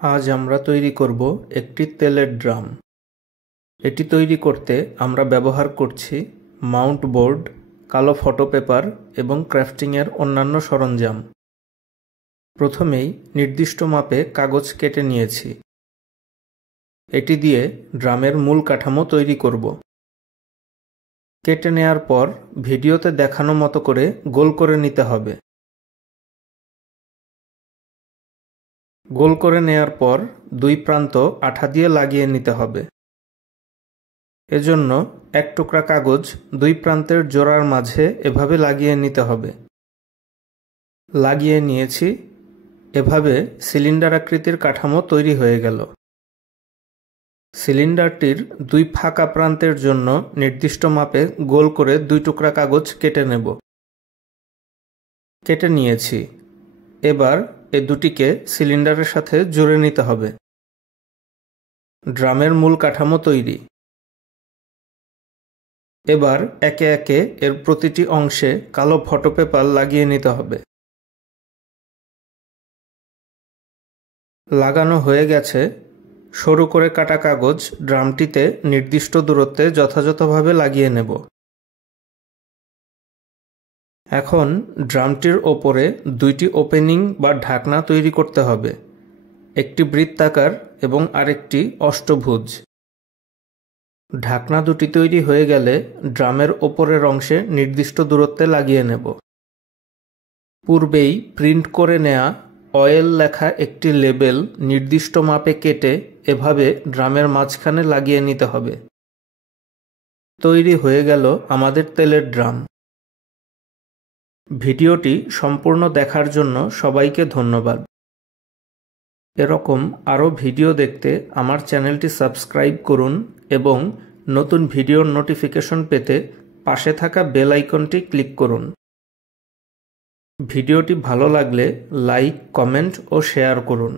আজ আমরা তৈরি করব একটি তেলের ড্রাম। এটি তৈরি করতে আমরা ব্যবহার করছি মাউন্ট বোর্ড, কালো ফটো পেপার এবং ক্রাফটিংয়ের অন্যান্য সরঞ্জাম। প্রথমেই নির্দিষ্ট মাপে কাগজ কেটে নিয়েছি। এটি দিয়ে ড্রামের মূল কাঠামো তৈরি করব। কেটে নেয়ার পর ভিডিওতে দেখানো মতো করে গোল করে নিতে হবে। গোল করে নেয়ার পর দুই প্রান্ত আঠা দিয়ে লাগিয়ে নিতে হবে। এজন্য এক টুকরা কাগজ দুই প্রান্তের জোড়ার মাঝে এভাবে লাগিয়ে নিতে হবে। লাগিয়ে নিয়েছি। এভাবে সিলিন্ডার আকৃতির কাঠামো তৈরি হয়ে গেল। সিলিন্ডারটির দুই ফাঁকা প্রান্তের জন্য নির্দিষ্ট মাপে গোল করে দুই টুকরা কাগজ কেটে নেব। কেটে নিয়েছি। এবার এ দুটিকে সিলিন্ডারের সাথে জুড়ে নিতে হবে। ড্রামের মূল কাঠামো তৈরি। এবার একে একে এর প্রতিটি অংশে কালো ফটো পেপার লাগিয়ে নিতে হবে। লাগানো হয়ে গেছে। সরু করে কাটা কাগজ ড্রামটিতে নির্দিষ্ট দূরত্বে যথাযথভাবে লাগিয়ে নেব। এখন ড্রামটির ওপরে দুইটি ওপেনিং বা ঢাকনা তৈরি করতে হবে, একটি বৃত্তাকার এবং আরেকটি অষ্টভুজ। ঢাকনা দুটি তৈরি হয়ে গেলে ড্রামের ওপরের অংশে নির্দিষ্ট দূরত্বে লাগিয়ে নেব। পূর্বেই প্রিন্ট করে নেয়া অয়েল লেখা একটি লেবেল নির্দিষ্ট মাপে কেটে এভাবে ড্রামের মাঝখানে লাগিয়ে নিতে হবে। তৈরি হয়ে গেল আমাদের তেলের ড্রাম। ভিডিওটি সম্পূর্ণ দেখার জন্য সবাইকে ধন্যবাদ। এরকম আরও ভিডিও দেখতে আমার চ্যানেলটি সাবস্ক্রাইব করুন এবং নতুন ভিডিওর নোটিফিকেশন পেতে পাশে থাকা বেল আইকনটি ক্লিক করুন। ভিডিওটি ভালো লাগলে লাইক, কমেন্ট ও শেয়ার করুন।